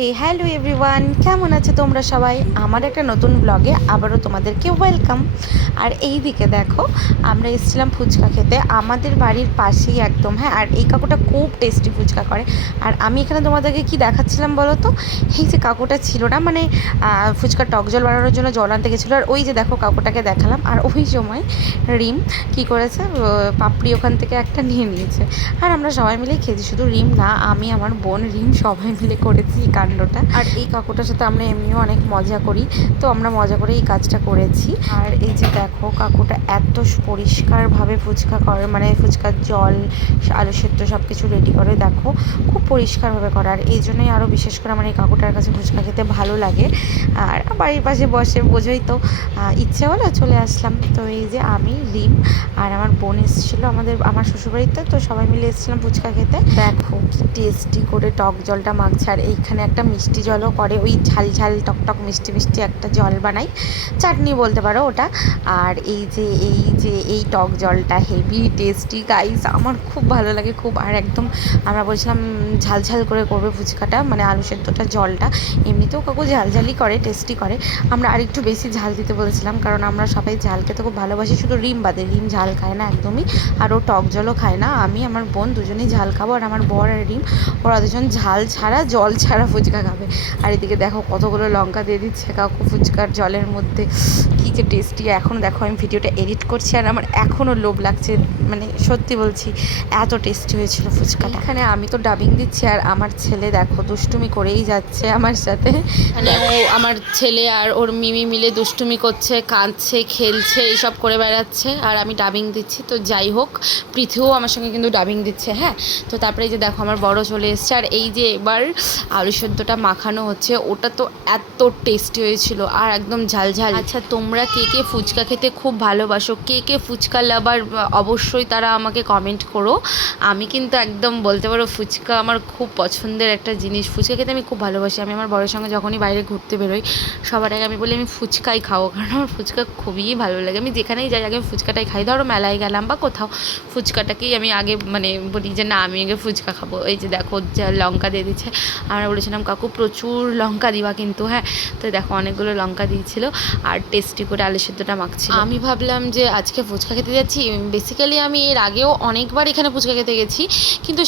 হে hello everyone, কেমন আছে তোমরা সবাই? আমার একটা নতুন ব্লগে আবারও তোমাদেরকে ওয়েলকাম। আর এই দিকে দেখো, আমরা এসেছিলাম ফুচকা খেতে আমাদের বাড়ির পাশেই একদম। হ্যাঁ, আর এই কাকুটা খুব টেস্টি ফুচকা করে। আর আমি এখানে তোমাদেরকে কি দেখাচ্ছিলাম বলো তো? এই যে কাকুটা ছিল না, মানে ফুচকার টক জল বানানোর জন্য জল আনতে গেছিলো। আর ওই যে দেখো কাকুটাকে দেখালাম। আর ওই সময় রিম কি করেছে, পাপড়ি ওখান থেকে একটা নিয়ে নিয়েছে। আর আমরা সবাই মিলেই খেয়েছি, শুধু রিম না, আমি, আমার বোন, রিম সবাই মিলে করেছি এই কাণ্ডটা। আর এই কাকুটার সাথে আমরা এমনিও অনেক মজা করি, তো আমরা মজা করে এই কাজটা করেছি। আর এই যে দেখো কাকুটা এত পরিষ্কারভাবে ফুচকা করে, মানে ফুচকার জল, আলু সেদ্ধ সব কিছু রেডি করে, দেখো খুব পরিষ্কারভাবে করে। আর এই জন্যই আরও বিশেষ করে আমার এই কাকুটার কাছে ফুচকা খেতে ভালো লাগে। আর বাড়ির পাশে বসে, বোঝোই তো, ইচ্ছে হলো চলে আসলাম। তো এই যে আমি, রিম আর আমার বোন এসেছিলো আমার শ্বশুরবাড়িতে, তো সবাই মিলে এসেছিলাম ফুচকা খেতে। দেখো কি টেস্টি করে টক জলটা মাখছে। আর এইখানে একটা মিষ্টি জলও করে, ওই ঝাল ঝাল টকটক মিষ্টি মিষ্টি একটা জল বানাই, চাটনি বলতে পারো ওটা। আর এই টক জলটা হেভি টেস্টি গাইস, আমার খুব ভালো লাগে খুব। আর একদম আমরা বলছিলাম ঝাল ঝাল করে করবে ফুচকাটা, মানে আলু সেদ্ধটা জলটা। এমনিতেও কাকু ঝাল ঝালই করে, টেস্টি করে। আমরা আরেকটু বেশি ঝাল দিতে বলেছিলাম, কারণ আমরা সবাই ঝাল খেতে খুব ভালোবাসি, শুধু রিম বাদে। রিম ঝাল খায় না একদমই, আর ও টক জলও খায় না। আমি, আমার বোন দুজনেই ঝাল খাবো, আর আমার বর আর রিম ওরা দুজন ঝাল ছাড়া, জল ছাড়া ফুচকা খাবে। আর এদিকে দেখো কতগুলো লঙ্কা দিয়ে দিচ্ছে কাকু ফুচকার জলের মধ্যে, কী যে টেস্টি। এখন দেখো আমি ভিডিওটা এডিট করছি আর আমার এখনও লোভ লাগছে, মানে সত্যি বলছি এত টেস্টি হয়েছিল ফুচকাটা। এখানে আমি তো ডাবিং দিচ্ছি, আর আমার ছেলে দেখো দুষ্টুমি করেই যাচ্ছে আমার সাথে। মানে ও, আমার ছেলে আর ওর মিমি মিলে দুষ্টুমি করছে, কাঁদছে, খেলছে, এইসব করে বেড়াচ্ছে, আর আমি ডাবিং দিচ্ছি। তো যাই হোক, পৃথিবীও আমার সঙ্গে কিন্তু ডাবিং দিচ্ছে। হ্যাঁ, তো তারপরে এই যে দেখো আমার বড় চলে এসছে। আর এই যে এবার আলু সেদ্ধটা মাখানো হচ্ছে, ওটা তো এত টেস্টি হয়েছিল, আর একদম ঝাল ঝাল। আচ্ছা, তোমরা কে কে ফুচকা খেতে খুব ভালোবাসো, কে কে ফুচকা লাভার, অবশ্যই তারা আমাকে কমেন্ট করো। আমি কিন্তু একদম বলতে পারো ফুচকা আমার খুব পছন্দের একটা জিনিস, ফুচকা খেতে আমি খুব ভালোবাসি। আমি আমার বড়ের সঙ্গে যখনই বাইরে ঘুরতে বেরোই, সবার আগে আমি বলি আমি ফুচকাই খাবো, কারণ আমার ফুচকা খুবই ভালো লাগে। আমি যেখানেই যাই আগে ফুচকাটাই খাই। ধরো মেলায় গেলাম বা কোথাও, ফুচকাটাকেই আমি আগে মানে বলি যে না, আমি আগে ফুচকা খাবো। এই যে দেখো লঙ্কা দিয়ে দিচ্ছে, আমরা বলেছিলাম কাকু প্রচুর লঙ্কা দিবা কিন্তু। হ্যাঁ, তো দেখো অনেকগুলো লঙ্কা দিয়েছিল, আর টেস্টি করে আলু সেদ্ধটা মাখছিল। আমি ভাবলাম যে আজকে ফুচকা খেতে যাচ্ছি। বেসিক্যালি আমি এর আগেও অনেকবার এখানে ফুচকা খেতে গেছি, কিন্তু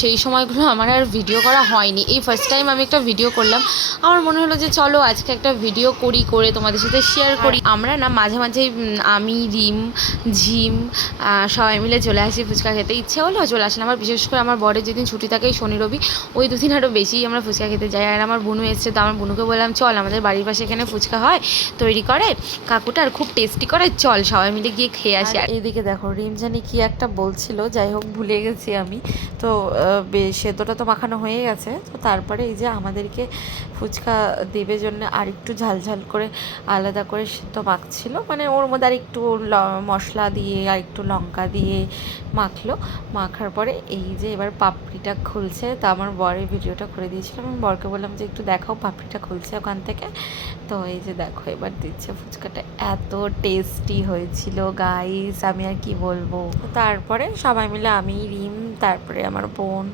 সেই সময়গুলো আমার আর ভিডিও করা হয়নি। এই ফার্স্ট টাইম আমি একটা ভিডিও করলাম। আমার মনে হলো যে চলো আজকে একটা ভিডিও করি, করে তোমাদের সাথে শেয়ার করি। আমরা না মাঝে মাঝে, আমি, রিম, ঝিম, সবাই মিলে চলে আসি ফুচকা খেতে। ইচ্ছে হলো চলে আসলাম। আমার বিশেষ করে আমার বরের যেদিন ছুটি থাকে, শনি রবি, ওই দুদিন আরও বেশি আমরা ফুচকা খেতে যাই। আর আমার বোনু এসছে, তো আমার বোনুকে বললাম চল, আমাদের বাড়ির পাশে এখানে ফুচকা হয়, তৈরি করে কাকুটা, আর খুব টেস্টি করে, চল সবাই মিলে গিয়ে খেয়ে আসি। আর এইদিকে দেখো রিম জানি কি একটা বলছিল, যাই হোক ভুলে গেছি আমি। তো সেদ্ধটা তো মাখানো হয়ে গেছে, তো তারপরে এই যে আমাদেরকে ফুচকা দেবে জন্য আর একটু ঝাল ঝাল করে আলাদা করে সেদ্ধ মাখছিল, মানে ওর মধ্যে আর একটু মশলা দিয়ে আর একটু লঙ্কা দিয়ে মাখলো। মাখার পরে এই যে এবার পাপড়িটা খুলছে, তা আমার বরের ভিডিওটা করে দিয়েছিলাম। আমি বরকে বললাম যে একটু দেখাও পাপড়িটা খুলছে ওখান থেকে। তো এই যে দেখো এবার দিচ্ছে ফুচকাটা, এত টেস্টি হয়েছিল গাইস, আমি আর কি বলবো। তারপরে সবাই মিলে, আমি, রিম, তারপরে আমার বোন,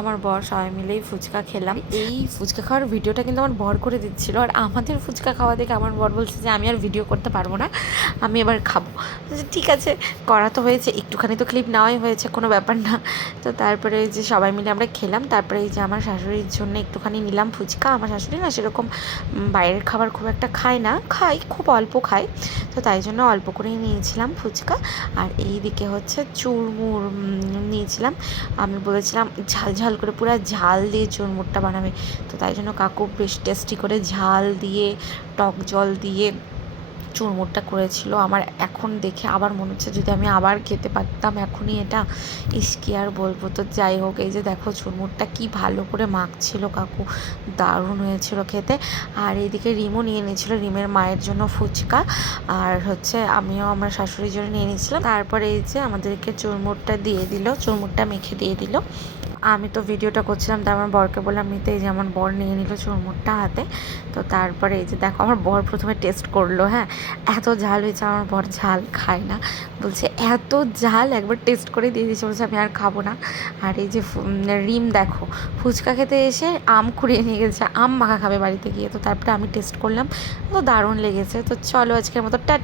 আমার বর, সবাই মিলেই ফুচকা খেলাম। এই ফুচকা খাওয়ার ভিডিওটা কিন্তু আমার বর করে দিচ্ছিল, আর আমাদের ফুচকা খাওয়া দেখে আমার বর বলছে যে আমি আর ভিডিও করতে পারবো না, আমি এবার খাবো। ঠিক আছে, করা তো হয়েছে, একটুখানি তো ক্লিপ নেওয়াই হয়েছে, কোনো ব্যাপার না। তো তারপরে এই যে সবাই মিলে আমরা খেলাম। তারপরে এই যে আমার শাশুড়ির জন্য একটুখানি নিলাম ফুচকা। আমার শাশুড়ি না সেরকম বাইরের খাবার খুব একটা খায় না, খায় খুব অল্প খায়, তো তাই জন্য অল্প করেই নিয়েছিলাম ফুচকা। আর এই দিকে হচ্ছে চুরমুর নিয়েছিলাম। আমি বলেছিলাম ঝাল ঝাল করে, পুরো ঝাল দিয়ে চুরমুরটা বানাবে, তো তাই জন্য কাকু বেশ টেস্টি করে ঝাল দিয়ে, টক জল দিয়ে চুরমুরটা করেছিল। আমার এখন দেখে আবার মনে হচ্ছে যদি আমি আবার খেতে পারতাম এখনই এটা, ইস কি আর বলবো। তো যাই হোক, এই যে দেখো চুরমুরটা কি ভালো করে মাখছিল কাকু, দারুণ হয়েছিল খেতে। আর এইদিকে রিমও নিয়ে নিয়েছিল রিমের মায়ের জন্য ফুচকা, আর হচ্ছে আমিও আমার শাশুড়ির জন্য নিয়ে নিয়েছিলাম। তারপরে এই যে আমাদেরকে চুরমুরটা দিয়ে দিল, চুরমুরটা মেখে দিয়ে দিল। আমি তো ভিডিওটা করছিলাম, তার আমার বরকে বললাম নিতে, এই যে আমার বর নিয়ে নিল চুরমুরটা হাতে। তো তারপরে এই যে দেখো আমার বর প্রথমে টেস্ট করলো, হ্যাঁ এত ঝাল হয়েছে, আমার বর ঝাল খায় না, বলছে এত ঝাল, একবার টেস্ট করে দিয়ে দিয়েছে, বলছে আমি আর খাবো না। আর এই যে রিম দেখো ফুচকা খেতে এসে আম কুড়িয়ে নিয়ে গেছে, আম মাখা খাবে বাড়িতে গিয়ে। তো তারপরে আমি টেস্ট করলাম, তো দারুণ লেগেছে। তো চলো আজকের মতো টাটা।